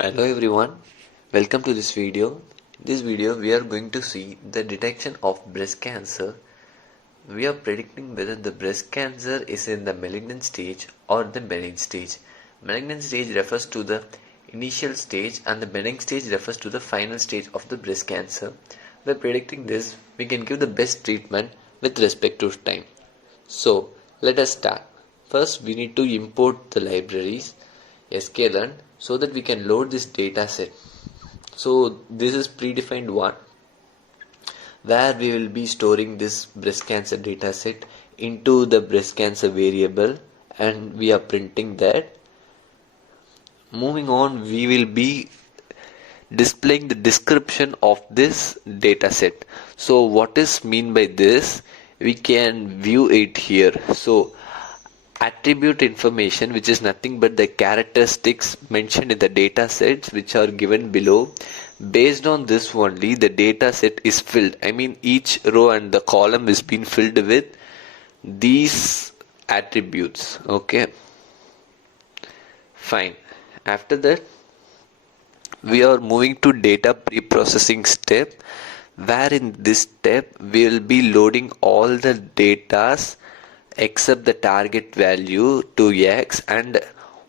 Hello everyone, welcome to this video. In this video we are going to see the detection of breast cancer. We are predicting whether the breast cancer is in the malignant stage or the benign stage. Malignant stage refers to the initial stage and the benign stage refers to the final stage of the breast cancer. By predicting this, we can give the best treatment with respect to time. So let us start. First we need to import the libraries sklearn so that we can load this data set. So this is predefined one where we will be storing this breast cancer data set into the breast cancer variable, and we are printing that. Moving on, we will be displaying the description of this data set. So what is mean by this? We can view it here. So attribute information, which is nothing but the characteristics mentioned in the data sets which are given below. Based on this only the data set is filled. I mean each row and the column is being filled with these attributes. Okay, fine. After that we are moving to data pre-processing step, where in this step we will be loading all the datas except the target value to X and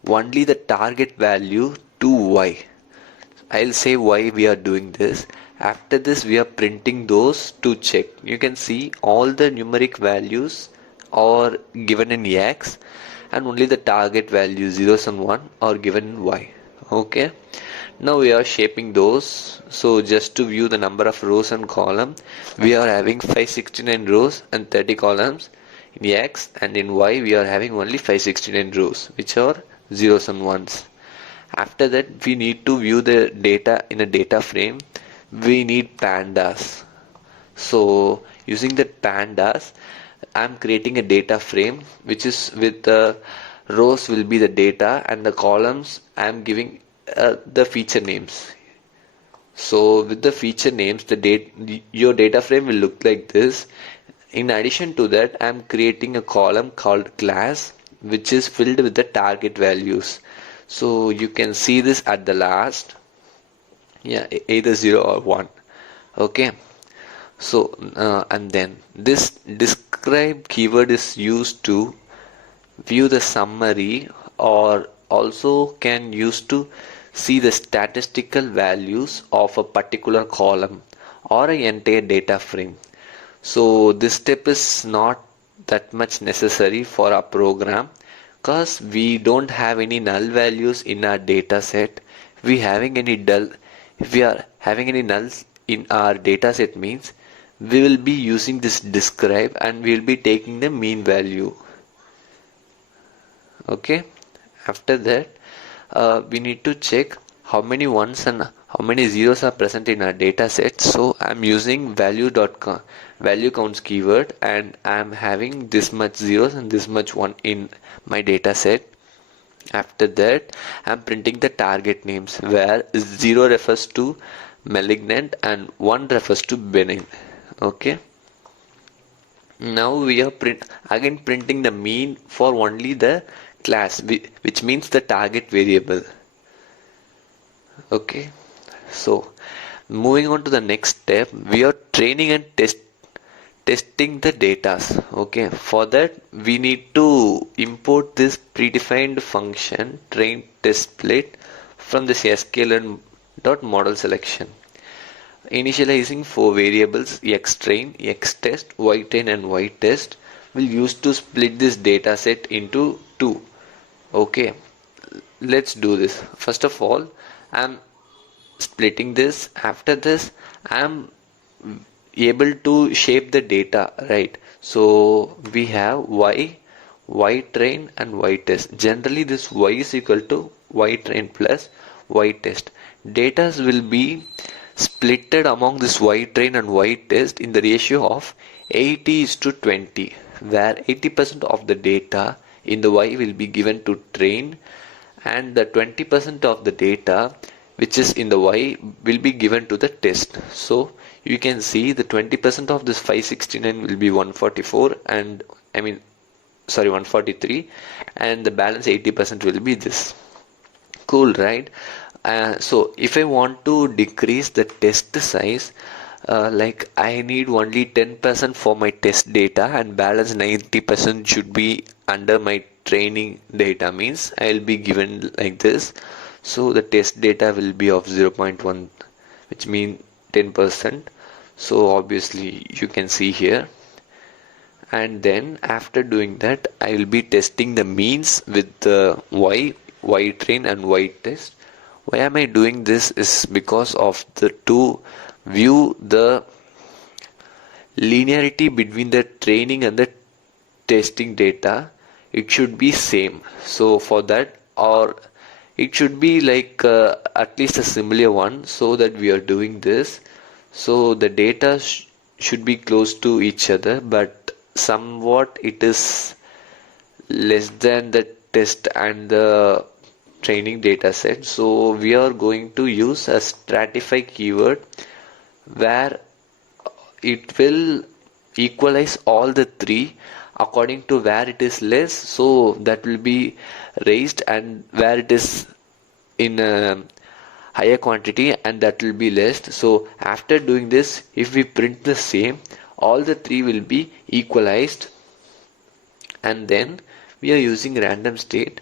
only the target value to Y. I'll say why we are doing this. After this we are printing those to check. You can see all the numeric values are given in X and only the target values 0s and 1 are given in Y. Okay. Now we are shaping those. So just to view the number of rows and column, we are having 569 rows and 30 columns. In X and in Y we are having only 569 rows which are 0s and 1s. After that we need to view the data in a data frame. We need pandas. So using the pandas, I'm creating a data frame which is with the rows will be the data and the columns I'm giving the feature names. So with the feature names, your data frame will look like this. In addition to that, I'm creating a column called class which is filled with the target values. So you can see this at the last, yeah, either 0 or 1. Okay. So and then this describe keyword is used to view the summary, or also can use to see the statistical values of a particular column or an entire data frame. So this step is not that much necessary for our program because we don't have any null values in our data set. If we are having any nulls in our data set, means we will be using this describe and we will be taking the mean value. Okay. After that we need to check how many ones and how many zeros are present in our data set. So I'm using value counts keyword and I'm having this much zeros and this much one in my data set. After that I'm printing the target names, where 0 refers to malignant and 1 refers to benign. Okay. Now we are again printing the mean for only the class, which means the target variable. Okay. So moving on to the next step, we are training and testing the data. Okay. For that we need to import this predefined function train test split from this sklearn.model selection. Initializing 4 variables xtrain, xtest, ytrain and ytest will use to split this data set into 2. Okay, let's do this. First of all, I'm splitting this. After this, I'm able to shape the data, right? So we have ytrain and ytest. Generally this y is equal to ytrain plus ytest. Data will be splitted among this ytrain and ytest in the ratio of 80:20, where 80% of the data in the y will be given to train and the 20% of the data which is in the y will be given to the test. So you can see the 20% of this 569 will be 144 and 143, and the balance 80% will be this. Cool, right? So if I want to decrease the test size, like I need only 10% for my test data and balance 90% should be under my training data, means I'll be given like this. So the test data will be of 0.1, which means 10%. So obviously you can see here. And then after doing that, I will be testing the means with the y train and y test. Why am I doing this is because of the to view the linearity between the training and the testing data. It should be same. So for that, or it should be like at least a similar one, so that we are doing this. So the data should be close to each other, but somewhat it is less than the test and the training data set. So we are going to use a stratify keyword where it will equalize all the three according to where it is less, so that will be raised, and where it is in a higher quantity and that will be less. So after doing this, if we print the same, all the three will be equalized. And then we are using random state.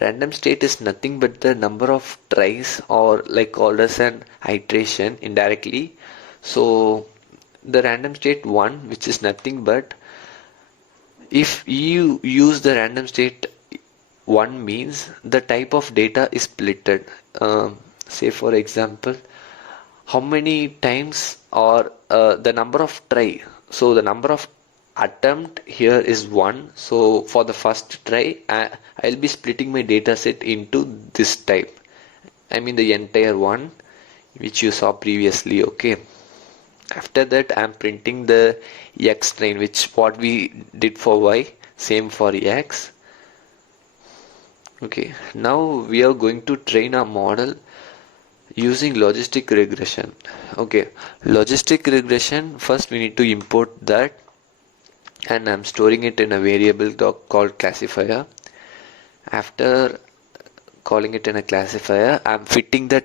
Random state is nothing but the number of tries, or like called as an iteration indirectly. So the random state 1, which is nothing but, if you use the random state 1, means the type of data is splitted. Say for example, how many times, or the number of try. So the number of attempt here is 1. So for the first try, I'll be splitting my data set into this type. I mean the entire one which you saw previously. Okay. After that, I'm printing the x train, which what we did for y, same for x. Okay, now we are going to train our model using logistic regression. Okay, logistic regression, first we need to import that, and I'm storing it in a variable called classifier. After calling it in a classifier, I'm fitting the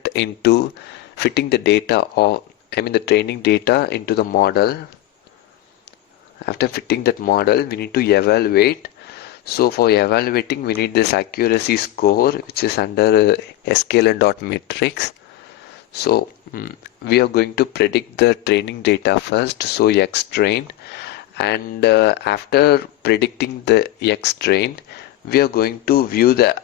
data, or the training data into the model. After fitting that model, we need to evaluate. So for evaluating, we need this accuracy score, which is under sklearn.metrics. So we are going to predict the training data first, so x train, and after predicting the x train, we are going to view the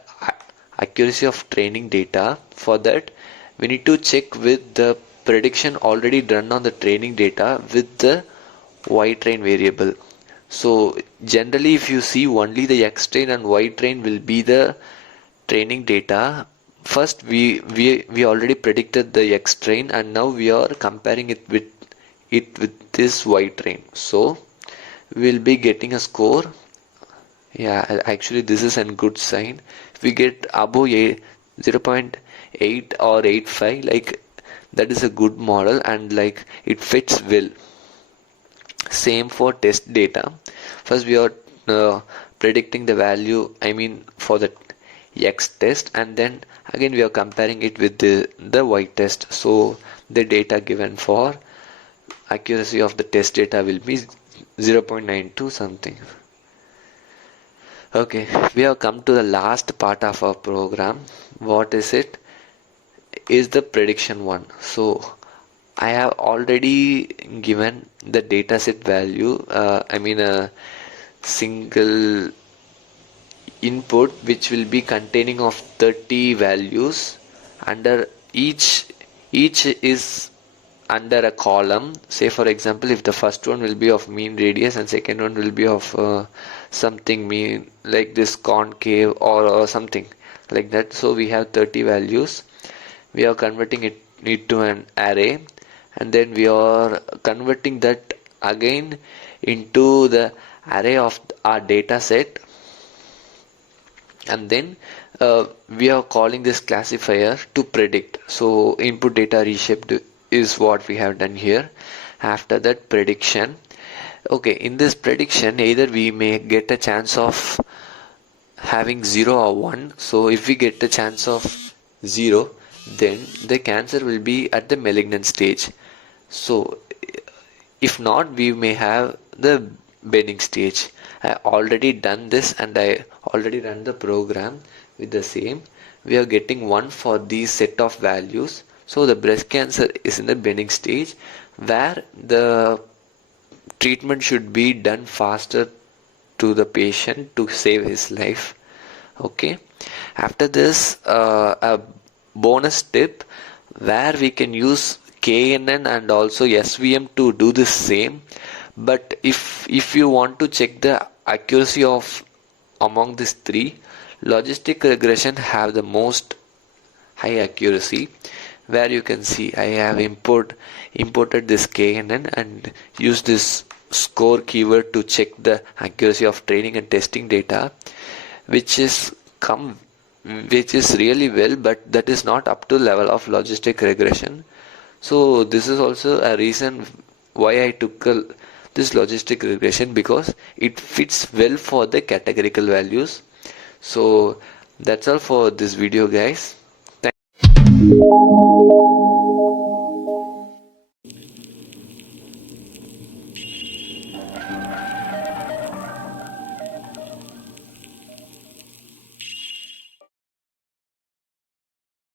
accuracy of training data. For that, we need to check with the prediction already done on the training data with the y train variable. So generally, if you see, only the x train and y train will be the training data. First we already predicted the x train, and now we are comparing it with this y train. So we'll be getting a score. Yeah, actually this is a good sign. If we get above 0.8 or 0.85, like that is a good model, and like it fits well. Same for test data. First we are predicting the value, for the x test, and then again we are comparing it with the y test. So the data given for accuracy of the test data will be 0.92 something. Okay, we have come to the last part of our program. What is it? Is the prediction one. So I have already given the dataset value, a single input which will be containing of 30 values. Under each is under a column. Say for example, if the first one will be of mean radius and second one will be of something mean, like this concave or something like that. So we have 30 values. We are converting it into an array, and then we are converting that again into the array of our data set, and then we are calling this classifier to predict. So input data reshaped is what we have done here. After that, prediction. Okay, in this prediction, either we may get a chance of having 0 or 1. So if we get the chance of 0, then the cancer will be at the malignant stage. So if not, we may have the benign stage. I already done this and I already run the program with the same. We are getting 1 for these set of values. So the breast cancer is in the benign stage where the treatment should be done faster to the patient to save his life. Okay. After this, a bonus tip where we can use KNN and also SVM to do the same. But if you want to check the accuracy of among these three, logistic regression have the most high accuracy, where you can see I have imported this KNN and used this score keyword to check the accuracy of training and testing data, which is really well, but that is not up to level of logistic regression. So this is also a reason why I took this logistic regression, because it fits well for the categorical values. So that's all for this video, guys. Thank you.